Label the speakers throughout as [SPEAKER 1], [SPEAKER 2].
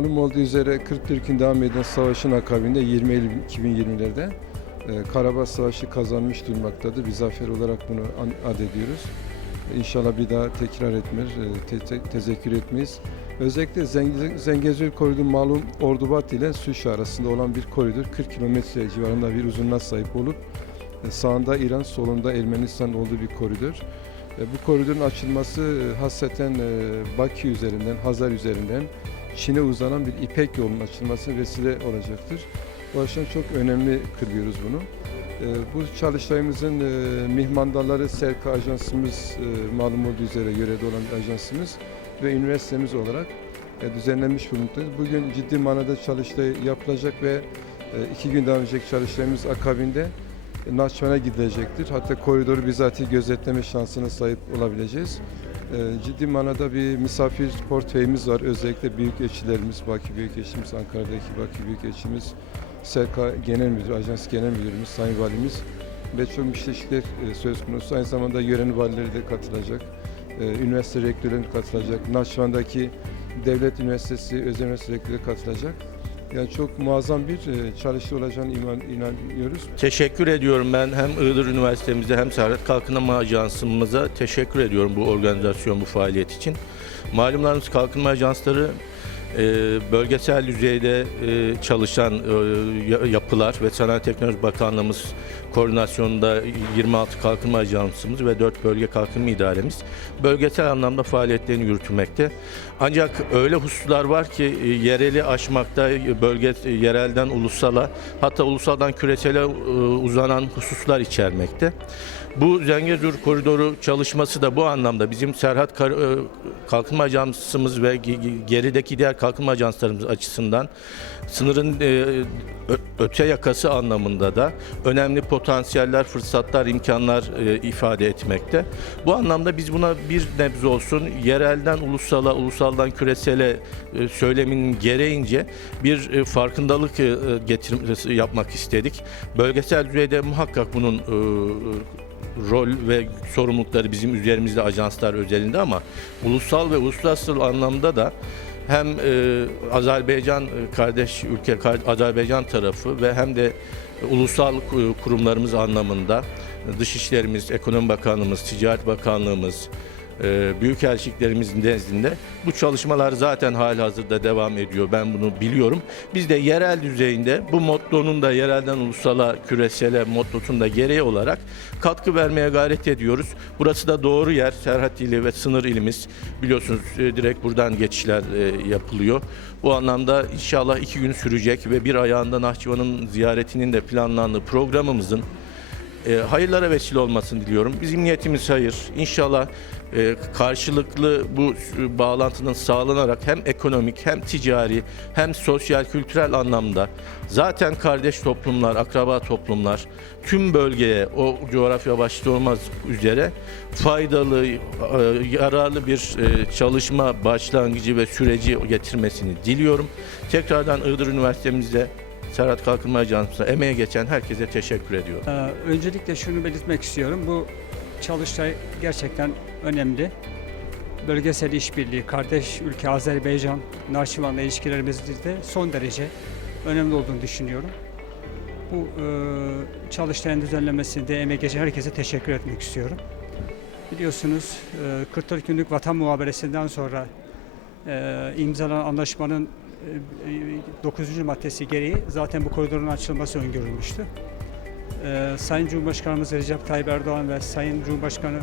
[SPEAKER 1] malum olduğu üzere 41 gün devam eden savaşın akabinde 20 Eylül 2020'lerde e, Karabağ Savaşı kazanmış durmaktadır. Bir zafer olarak bunu an- adediyoruz. İnşallah bir daha tekrar etmez, e, te- te- tezekkür etmeyiz. Özellikle Zeng- Zengezur koridoru malum Ordubat ile Suşa arasında olan bir koridor 40 kilometre civarında bir uzunluğa sahip olup e, sağında İran, solunda Ermenistan olduğu bir koridor. Bu koridorun açılması hasreten Bakü üzerinden, Hazar üzerinden Çin'e uzanan bir İpek yolunun açılması vesile olacaktır. Bu açıdan çok önemli kılıyoruz bunu. E, Bu çalıştayımızın e, mihmandarları Serka Ajansımız e, malum olduğu üzere yörede olan bir ajansımız ve üniversitemiz olarak e, düzenlenmiş bulunmaktayız. Bugün ciddi manada çalıştay yapılacak ve e, iki gün devam edecek çalıştayımız akabinde e, Nahçıvan'a gidilecektir. Hatta koridoru bizatihi gözetleme şansına sahip olabileceğiz. E, Ciddi manada bir misafir portföyümüz var. Özellikle büyük elçilerimiz, Bakü Büyükelçimiz, Ankara'daki Bakü Büyükelçimiz, SERKA Genel Müdürü, Ajans Genel Müdürümüz, Sayın Valimiz ve çok müşteşikler e, söz konusu. Aynı zamanda yörenin valileri de katılacak. E, Üniversite rektörleri katılacak. Nahçıvan'daki Devlet Üniversitesi, Özel Üniversite rektörleri katılacak. Yani çok muazzam bir e, çalışma olacağını inanıyoruz.
[SPEAKER 2] Teşekkür ediyorum ben hem Iğdır Üniversitemizde hem Serhat Kalkınma Ajansımıza teşekkür ediyorum bu organizasyon, bu faaliyet için. Malumlarınız kalkınma ajansları bölgesel düzeyde e, çalışan e, ya- yapılar ve Sanayi Teknoloji Bakanlığımız koordinasyonunda 26 kalkınma ajansımız ve 4 bölge kalkınma idaremiz bölgesel anlamda faaliyetlerini yürütmekte. Ancak öyle hususlar var ki e, yereli aşmakta, bölge yerelden ulusala hatta ulusaldan küresele uzanan hususlar içermekte. Bu Zengezur koridoru çalışması da bu anlamda bizim Serhat e, Kalkınma Ajansımız ve ge- ge- gerideki diğer kalkınma ajanslarımız açısından sınırın e, öte yakası anlamında da önemli potansiyeller, fırsatlar, imkanlar e, ifade etmekte. Bu anlamda biz buna bir nebze olsun yerelden ulusala, ulusaldan küresele söyleminin gereğince bir farkındalık getir yapmak istedik. Bölgesel düzeyde muhakkak bunun rol ve sorumlulukları bizim üzerimizde ajanslar özelinde ama ulusal ve uluslararası anlamda da hem e, Azerbaycan e, kardeş ülke Azerbaycan tarafı ve hem de e, ulusal ku- kurumlarımız anlamında e, Dışişlerimiz, Ekonomi Bakanlığımız, Ticaret Bakanlığımız, e, Büyükelçiliklerimizin nezdinde bu çalışmalar zaten halihazırda devam ediyor. Ben bunu biliyorum. Biz de yerel düzeyinde bu mottonun da yerelden ulusala, küresele mottosunun da gereği olarak katkı vermeye gayret ediyoruz. Burası da doğru yer. Serhat ili ve sınır ilimiz. Biliyorsunuz e, direkt buradan geçişler e, yapılıyor. Bu anlamda inşallah iki gün sürecek ve bir ayağında Nahçıvan'ın ziyaretinin de planlandığı programımızın e, hayırlara vesile olmasını diliyorum. Bizim niyetimiz hayır. İnşallah e, karşılıklı bu e, bağlantının sağlanarak hem ekonomik hem ticari hem sosyal kültürel anlamda zaten kardeş toplumlar, akraba toplumlar tüm bölgeye o coğrafya başta olmaz üzere faydalı, e, yararlı bir e, çalışma başlangıcı ve süreci getirmesini diliyorum. Tekrardan Iğdır Üniversitemizde Serhat Kalkınma Ajansı'na emeğe geçen herkese teşekkür ediyorum.
[SPEAKER 3] Ee, Öncelikle şunu belirtmek istiyorum. Bu çalıştay gerçekten önemli. Bölgesel işbirliği, kardeş ülke Azerbaycan, Nahçıvan'la ilişkilerimizde de son derece önemli olduğunu düşünüyorum. Bu e, çalıştayın düzenlemesinde emeği geçen herkese teşekkür etmek istiyorum. Biliyorsunuz e, 44 günlük vatan muhaberesinden sonra e, imzalanan anlaşmanın 9. maddesi gereği zaten bu koridorun açılması öngörülmüştü. Ee, Sayın Cumhurbaşkanımız Recep Tayyip Erdoğan ve Sayın Cumhurbaşkanı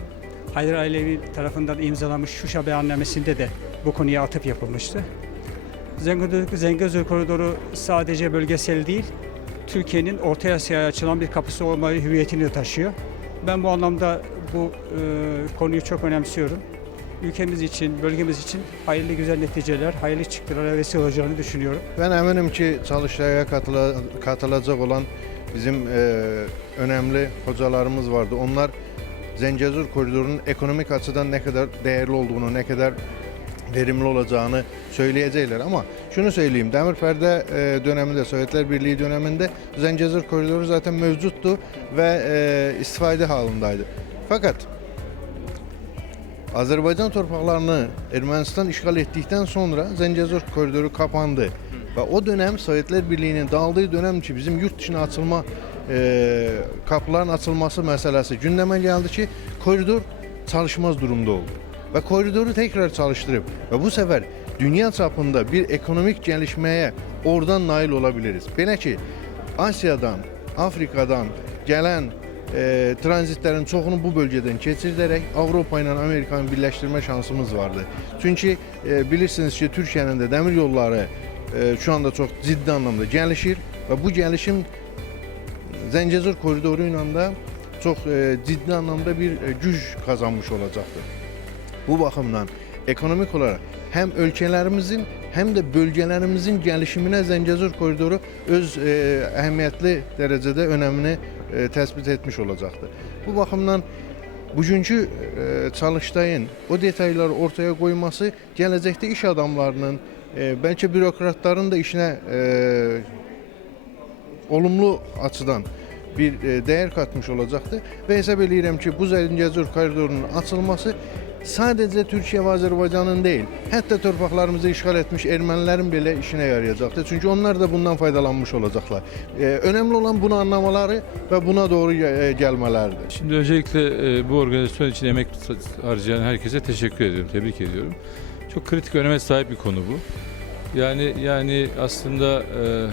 [SPEAKER 3] Haydar Alevi tarafından imzalanmış Şuşa beyannamesinde de bu konuya atıp yapılmıştı. Zengezur koridoru sadece bölgesel değil, Türkiye'nin Orta Asya'ya açılan bir kapısı olmayı hüviyetini taşıyor. Ben bu anlamda bu e, konuyu çok önemsiyorum. Ülkemiz için, bölgemiz için hayırlı güzel neticeler, hayırlı çıktılara vesile olacağını düşünüyorum.
[SPEAKER 4] Ben eminim ki çalıştaya katıla, katılacak olan bizim e, önemli hocalarımız vardı. Onlar Zencezur koridorunun ekonomik açıdan ne kadar değerli olduğunu, ne kadar verimli olacağını söyleyecekler. Ama şunu söyleyeyim, Demirperde e, döneminde, Sovyetler Birliği döneminde Zencezur koridoru zaten mevcuttu ve e, istifade halindeydi. Fakat Azərbaycan torpaqlarını Ermənistan işğal etdikdən sonra Zəngəzur koridoru kapandı. Və o dönem Sovetlər Birliyinin dağıldığı dönem ki bizim yurt dışına açılma e, kapıların açılması məsələsi gündəmə gəldi ki, koridor çalışmaz durumda oldu. Və koridoru tekrar çalıştırıp və bu sefer dünya çapında bir ekonomik gelişmeye oradan nail olabiliriz. Belə ki, Asiyadan, Afrikadan gələn e, tranzitlərin çoxunu bu bölgədən keçirdərək Avropa ilə Amerikanı birləşdirmə şansımız vardı. Çünki e, bilirsiniz ki, Türkiyənin də dəmir yolları e, şu anda çox ciddi anlamda gəlişir və bu gəlişim Zəngəzur koridoru ilə də çox e, ciddi anlamda bir e, güc kazanmış olacaqdır. Bu baxımdan ekonomik olarak hem ölkələrimizin hem de bölgələrimizin gəlişiminə Zəngəzur koridoru öz e, əhəmiyyətli dərəcədə önəmini e, təsbit etmiş olacaqdır. Bu baxımdan bugünkü e, çalıştayın o detalları ortaya koyması gələcəkdə iş adamlarının, e, bəlkə bürokratların da işinə e, olumlu açıdan bir e, değer katmış olacaktı ve hesap edirəm ki bu Zəngəzur koridorunun açılması sadece Türkiye ve Azerbaycan'ın değil, hatta torpaqlarımızı işgal etmiş Ermənilərin belə işine yarayacaqdır. Çünkü onlar da bundan faydalanmış olacaklar. E, önemli olan bunu anlamaları ve buna doğru e, gelmelerdir.
[SPEAKER 5] Şimdi öncelikle e, bu organizasyon için emek harcayan herkese teşekkür ediyorum, tebrik ediyorum. Çok kritik öneme sahip bir konu bu. Yani yani aslında e,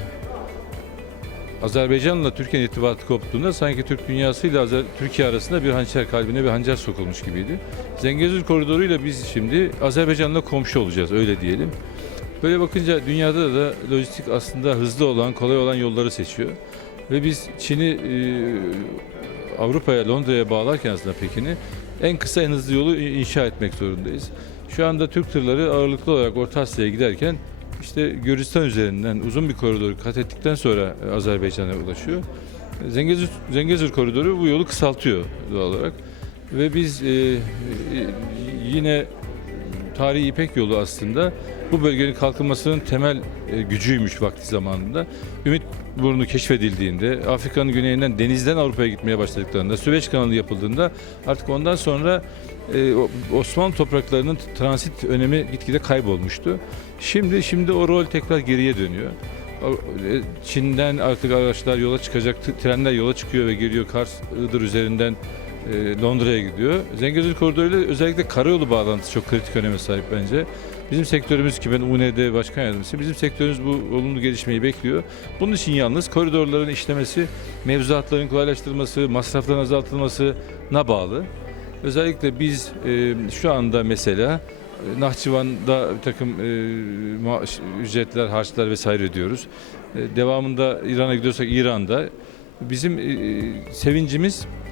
[SPEAKER 5] Azerbaycan'la Türkiye'nin irtibatı koptuğunda sanki Türk dünyasıyla Azer- Türkiye arasında bir hançer kalbine bir hançer sokulmuş gibiydi. Zengezur koridoruyla biz şimdi Azerbaycan'la komşu olacağız öyle diyelim. Böyle bakınca dünyada da lojistik aslında hızlı olan, kolay olan yolları seçiyor. Ve biz Çin'i e, Avrupa'ya, Londra'ya bağlarken aslında Pekin'i en kısa en hızlı yolu inşa etmek zorundayız. Şu anda Türk tırları ağırlıklı olarak Orta Asya'ya giderken işte Gürcistan üzerinden uzun bir koridoru kat ettikten sonra e, Azerbaycan'a ulaşıyor. Zengezur, Zengezur koridoru bu yolu kısaltıyor doğal olarak. Ve biz e, e, yine tarihi İpek yolu aslında bu bölgenin kalkınmasının temel e, gücüymüş vakti zamanında. Ümit burnu keşfedildiğinde, Afrika'nın güneyinden denizden Avrupa'ya gitmeye başladıklarında, Süveyş kanalı yapıldığında artık ondan sonra e, Osmanlı topraklarının transit önemi gitgide kaybolmuştu. Şimdi şimdi o rol tekrar geriye dönüyor. E, Çin'den artık araçlar yola çıkacak, trenler yola çıkıyor ve geliyor Kars, Iğdır üzerinden Londra'ya gidiyor. Zengezur koridoruyla özellikle karayolu bağlantısı çok kritik öneme sahip bence. Bizim sektörümüz ki ben UNE'de başkan yardımcısıyım. Bizim sektörümüz bu olumlu gelişmeyi bekliyor. Bunun için yalnız koridorların işlemesi, mevzuatların kolaylaştırılması, masrafların azaltılmasına bağlı. Özellikle biz e, şu anda mesela e, Nahçıvan'da bir takım e, maaş, ücretler, harçlar vesaire ödüyoruz. E, devamında İran'a gidiyorsak İran'da. Bizim e, sevincimiz e,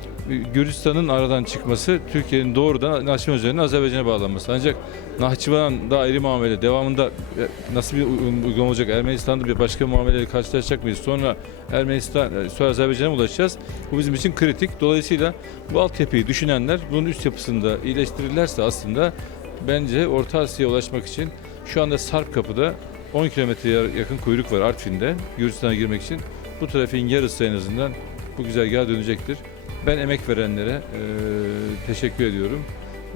[SPEAKER 5] Gürcistan'ın aradan çıkması, Türkiye'nin doğrudan Nahçıvan üzerinden Azerbaycan'a bağlanması. Ancak Nahçıvan'da ayrı muamele, devamında e, nasıl bir uy- uygulama olacak? Ermenistan'da bir başka muameleyle karşılaşacak mıyız? Sonra Ermenistan, e, sonra Azerbaycan'a ulaşacağız? Bu bizim için kritik. Dolayısıyla bu altyapıyı düşünenler bunun üst yapısında iyileştirirlerse aslında bence Orta Asya'ya ulaşmak için şu anda Sarp Kapı'da 10 kilometreye yakın kuyruk var Artvin'de Gürcistan'a girmek için. Bu trafiğin yarısı en azından bu güzergaha dönecektir. Ben emek verenlere e, teşekkür ediyorum.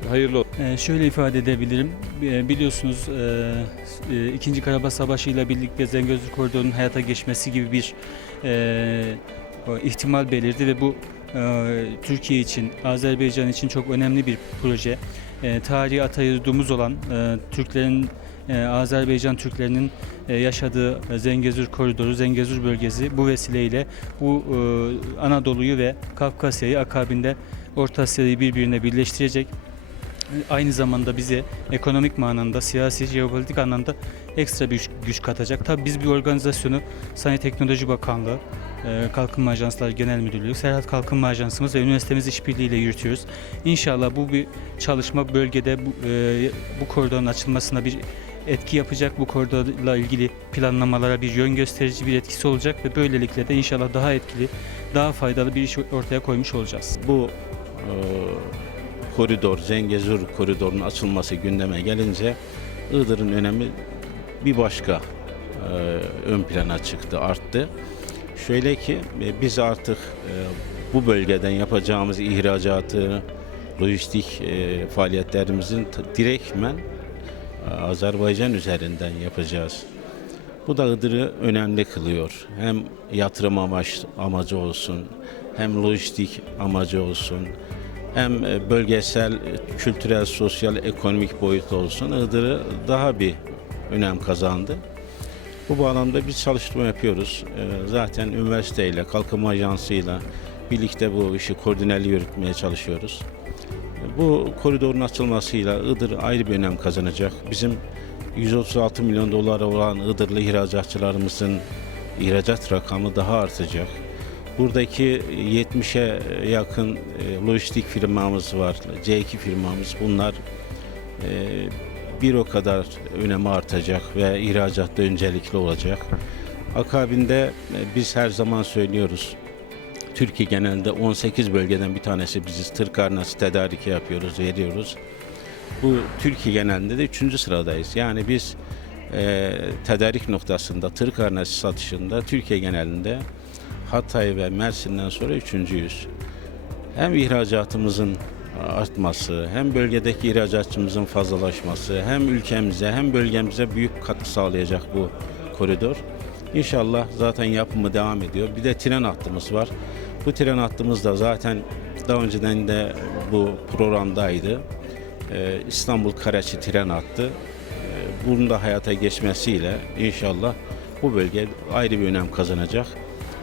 [SPEAKER 5] Hayırlı olsun.
[SPEAKER 6] Ee, şöyle ifade edebilirim. Ee, Biliyorsunuz e, e, İkinci Karabağ Savaşı ile birlikte Zengezur Koridoru'nun hayata geçmesi gibi bir e, ihtimal belirdi ve bu e, Türkiye için, Azerbaycan için çok önemli bir proje. E, tarihi atayırdığımız olan e, Türklerin e, Azerbaycan Türklerinin e, yaşadığı e, Zengezur Koridoru, Zengezur bölgesi bu vesileyle bu e, Anadolu'yu ve Kafkasya'yı akabinde Orta Asya'yı birbirine birleştirecek aynı zamanda bize ekonomik manada, siyasi, jeopolitik anlamda ekstra bir güç, katacak. Tabii biz bir organizasyonu Sanayi Teknoloji Bakanlığı, Kalkınma Ajansları Genel Müdürlüğü, Serhat Kalkınma Ajansımız ve üniversitemiz işbirliğiyle yürütüyoruz. İnşallah bu bir çalışma bölgede bu, bu koridorun açılmasına bir etki yapacak. Bu koridorla ilgili planlamalara bir yön gösterici bir etkisi olacak ve böylelikle de inşallah daha etkili, daha faydalı bir iş ortaya koymuş olacağız.
[SPEAKER 7] bu e, koridor, Zengezur koridorunun açılması gündeme gelince Iğdır'ın önemi bir başka e, ön plana çıktı, arttı. Şöyle ki e, biz artık e, bu bölgeden yapacağımız ihracatı lojistik e, faaliyetlerimizin direktmen Azerbaycan üzerinden yapacağız. Bu da Iğdır'ı önemli kılıyor. Hem yatırım amaç, amacı olsun, hem lojistik amacı olsun, hem e, bölgesel, e, kültürel, sosyal, ekonomik boyut olsun. Iğdır'ı daha bir önem kazandı. Bu bağlamda biz çalışma yapıyoruz. Ee, Zaten üniversiteyle, kalkınma ajansıyla birlikte bu işi koordineli yürütmeye çalışıyoruz. Bu koridorun açılmasıyla Iğdır ayrı bir önem kazanacak. Bizim 136 milyon dolar olan Iğdırlı ihracatçılarımızın ihracat rakamı daha artacak. Buradaki 70'e yakın e, lojistik firmamız var, C2 firmamız. Bunlar e, bir o kadar önemi artacak ve ihracatta öncelikli olacak. Akabinde e, biz her zaman söylüyoruz. Türkiye genelinde 18 bölgeden bir tanesi biziz. Tır karnası tedariki yapıyoruz, veriyoruz. Bu Türkiye genelinde de 3. sıradayız. Yani biz e, tedarik noktasında tır karnesi satışında Türkiye genelinde Hatay ve Mersin'den sonra üçüncüyüz. Hem ihracatımızın artması, hem bölgedeki ihracatçımızın fazlalaşması, hem ülkemize hem bölgemize büyük katkı sağlayacak bu koridor. İnşallah zaten yapımı devam ediyor. Bir de tren hattımız var. Bu tren hattımız da zaten daha önceden de bu programdaydı. Ee, İstanbul Karaçi tren hattı. Ee, bunun da hayata geçmesiyle inşallah bu bölge ayrı bir önem kazanacak.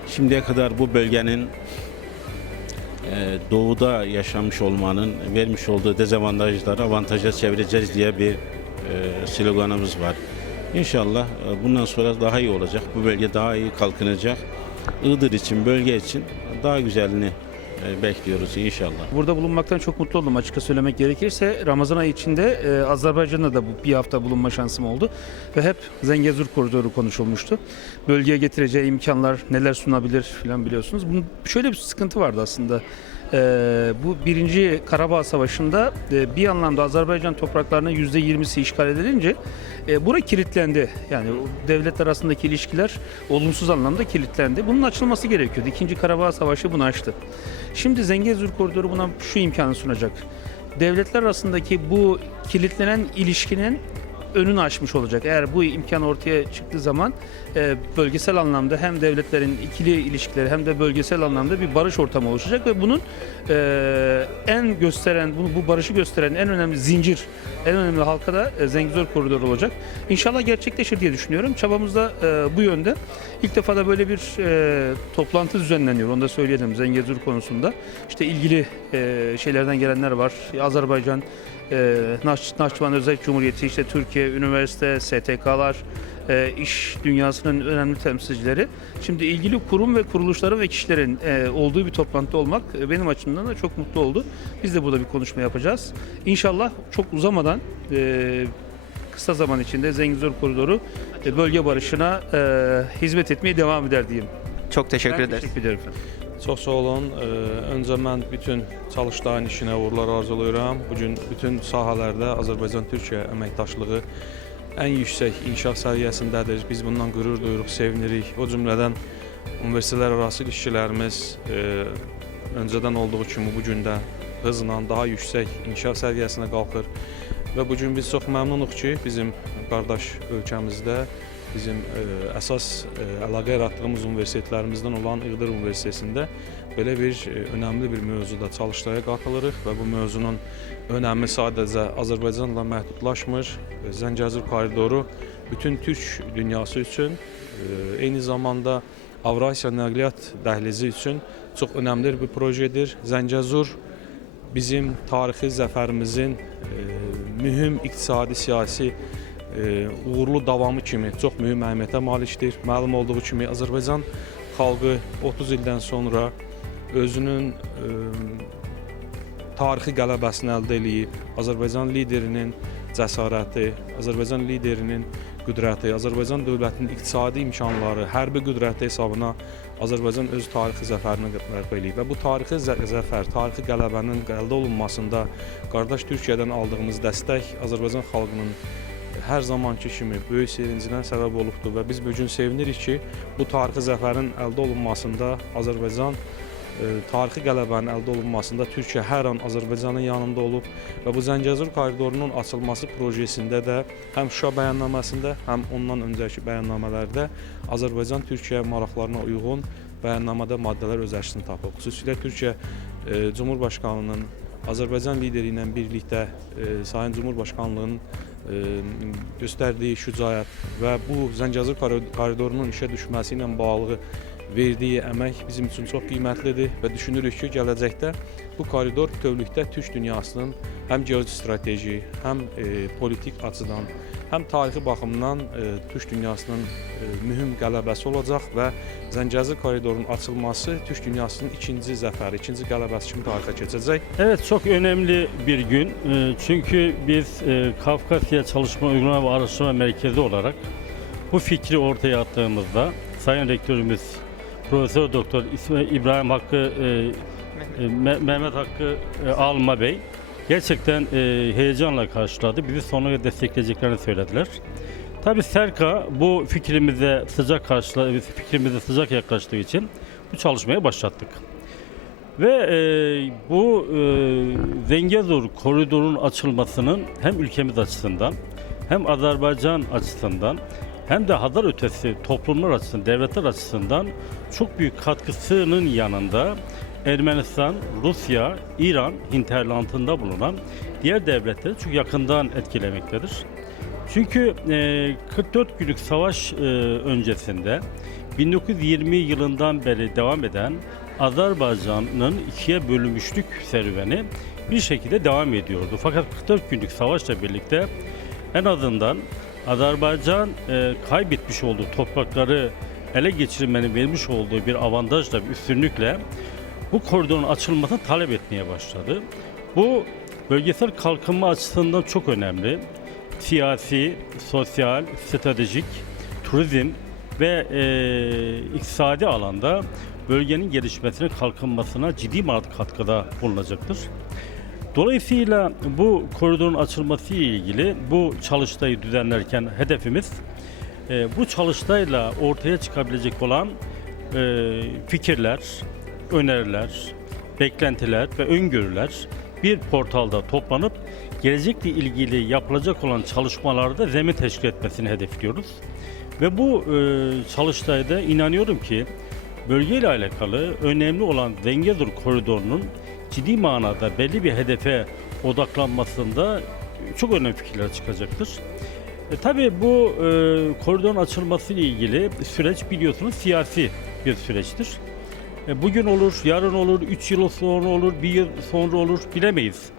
[SPEAKER 7] Şimdiye kadar bu bölgenin e, doğuda yaşamış olmanın vermiş olduğu dezavantajları avantaja çevireceğiz diye bir e, sloganımız var. İnşallah e, bundan sonra daha iyi olacak. Bu bölge daha iyi kalkınacak. Iğdır için, bölge için daha güzelini e, bekliyoruz inşallah.
[SPEAKER 8] Burada bulunmaktan çok mutlu oldum açıkça söylemek gerekirse. Ramazan ayı içinde e, Azerbaycan'da da bir hafta bulunma şansım oldu. Ve hep Zengezur koridoru konuşulmuştu. Bölgeye getireceği imkanlar neler sunabilir filan biliyorsunuz. Bunun şöyle bir sıkıntı vardı aslında. E, bu birinci Karabağ Savaşı'nda e, bir anlamda Azerbaycan topraklarının %20'si işgal edilince e, bura kilitlendi. Yani devletler arasındaki ilişkiler olumsuz anlamda kilitlendi. Bunun açılması gerekiyordu. İkinci Karabağ Savaşı bunu açtı. Şimdi Zengezur Koridoru buna şu imkanı sunacak. Devletler arasındaki bu kilitlenen ilişkinin önünü açmış olacak. Eğer bu imkan ortaya çıktığı zaman e, bölgesel anlamda hem devletlerin ikili ilişkileri hem de bölgesel anlamda bir barış ortamı oluşacak ve bunun e, en gösteren, bunu, bu barışı gösteren en önemli zincir, en önemli halka da e, Zengezur Koridoru olacak. İnşallah gerçekleşir diye düşünüyorum. Çabamız da e, bu yönde. İlk defa da böyle bir e, toplantı düzenleniyor. Onu da söyleyelim Zengezur konusunda. İşte ilgili e, şeylerden gelenler var. Azerbaycan, e, Naş, Naçıvan Özel Cumhuriyeti, işte Türkiye, üniversite, STK'lar, e, iş dünyasının önemli temsilcileri. Şimdi ilgili kurum ve kuruluşların ve kişilerin e, olduğu bir toplantıda olmak e, benim açımdan da çok mutlu oldu. Biz de burada bir konuşma yapacağız. İnşallah çok uzamadan e, kısa zaman içinde Zengezur Koridoru e, bölge barışına e, hizmet etmeye devam eder diyeyim.
[SPEAKER 9] Çok teşekkür
[SPEAKER 8] Ben
[SPEAKER 9] ederiz.
[SPEAKER 8] Teşekkür ederim.
[SPEAKER 10] Çox sağ olun. Ee, Öncə mən bütün çalışdayın işinə uğurlar arzulayıram. Bu gün bütün sahələrdə Azərbaycan-Türkiyə əməkdaşlığı ən yüksək inkişaf səviyyəsindədir. Biz bundan qürur duyuruq, sevinirik. O cümlədən universitetlər arası ilişkilərimiz e, öncədən olduğu kimi bu gün də hızla daha yüksək inkişaf səviyyəsinə qalxır. Və bu gün biz çox məmnunuq ki, bizim qardaş ölkəmizdə bizim e, əsas e, əlaqə yaratdığımız universitetlərimizdən olan İğdır Universitetində belə bir e, önəmli bir mövzuda çalıştaya qatılırıq və bu mövzunun önəmi sadəcə Azərbaycanla məhdudlaşmır. Zəngəzur koridoru bütün türk dünyası üçün, eyni zamanda Avrasiya nəqliyyat dəhlizi üçün çox önəmli bir projedir. Zəngəzur bizim tarixi zəfərimizin mühüm iqtisadi, siyasi uğurlu davamı kimi çox mühüm əhəmiyyətə malikdir. Məlum olduğu kimi Azərbaycan xalqı 30 ildən sonra özünün tarixi qələbəsini əldə eləyib. Azərbaycan liderinin cəsarəti, Azərbaycan liderinin qüdrəti, Azərbaycan dövlətinin iqtisadi imkanları, hərbi qüdrəti hesabına Azərbaycan öz tarixi zəfərini bərpa eləyib və bu tarixi zə zəfər, tarixi qələbənin əldə olunmasında qardaş Türkiyədən aldığımız dəstək Azərbaycan xalqının hər zamanki kimi böyük sevincinə səbəb olubdur və biz bu gün sevinirik ki, bu tarixi zəfərin əldə olunmasında Azərbaycan e, tarixi qələbənin əldə olunmasında Türkiyə hər an Azərbaycanın yanında olub və bu Zəngəzur koridorunun açılması projesində də həm Şuşa bəyannaməsində, həm ondan öncəki bəyannamələrdə Azərbaycan Türkiyə maraqlarına uyğun bəyannamədə maddələr öz əksini tapıb. Xüsusilə Türkiyə e, Cumhurbaşqanının Azərbaycan lideri ilə birlikdə e, Sayın Cumhurbaşqanlığının göstərdiyi şücaət və bu Zəngəzur kori- koridorunun işə düşməsi ilə bağlı verdiyi əmək bizim üçün çox qiymətlidir və düşünürük ki, gələcəkdə bu koridor bütövlükdə Türk dünyasının həm geostrateji, həm e, politik açıdan, həm tarixi baxımdan e, Türk dünyasının e, mühüm qələbəsi olacaq və Zəngəzur koridorunun açılması Türk dünyasının ikinci zəfəri, ikinci qələbəsi kimi tarixə keçəcək.
[SPEAKER 9] Evet çok önemli bir gün. Ee, Çünkü biz e, Kafkasya Çalışma Uygulama ve Araştırma Merkezi olarak bu fikri ortaya attığımızda Sayın Rektörümüz Profesör Doktor İbrahim Hakkı e, e, Me- Mehmet Hakkı e, Alma Bey gerçekten e, heyecanla karşıladı. Bizi sonuna destekleyeceklerini söylediler. Tabii Serka bu fikrimize sıcak karşıla fikrimize sıcak yaklaştığı için bu çalışmaya başlattık. Ve e, bu e, Zengezur koridorun açılmasının hem ülkemiz açısından hem Azerbaycan açısından hem de Hazar ötesi toplumlar açısından, devletler açısından çok büyük katkısının yanında Ermenistan, Rusya, İran hinterlandında bulunan diğer devletleri çok yakından etkilemektedir. Çünkü e, 44 günlük savaş e, öncesinde 1920 yılından beri devam eden Azerbaycan'ın ikiye bölünmüşlük serüveni bir şekilde devam ediyordu. Fakat 44 günlük savaşla birlikte en azından Azerbaycan e, kaybetmiş olduğu toprakları ele geçirmenin vermiş olduğu bir avantajla, bir üstünlükle bu koridorun açılmasını talep etmeye başladı. Bu bölgesel kalkınma açısından çok önemli. Siyasi, sosyal, stratejik, turizm ve e, iktisadi alanda bölgenin gelişmesine, kalkınmasına ciddi manada katkıda bulunacaktır. Dolayısıyla bu koridorun açılması ile ilgili bu çalıştayı düzenlerken hedefimiz e, bu çalıştayla ortaya çıkabilecek olan e, fikirler, öneriler, beklentiler ve öngörüler bir portalda toplanıp gelecekle ilgili yapılacak olan çalışmalarda zemin teşkil etmesini hedefliyoruz. Ve bu e, çalıştayda inanıyorum ki bölgeyle alakalı önemli olan Zengezur koridorunun ciddi manada belli bir hedefe odaklanmasında çok önemli fikirler çıkacaktır. E, tabii bu e, koridorun açılması ile ilgili süreç biliyorsunuz siyasi bir süreçtir. E, bugün olur, yarın olur, 3 yıl sonra olur, bir yıl sonra olur bilemeyiz.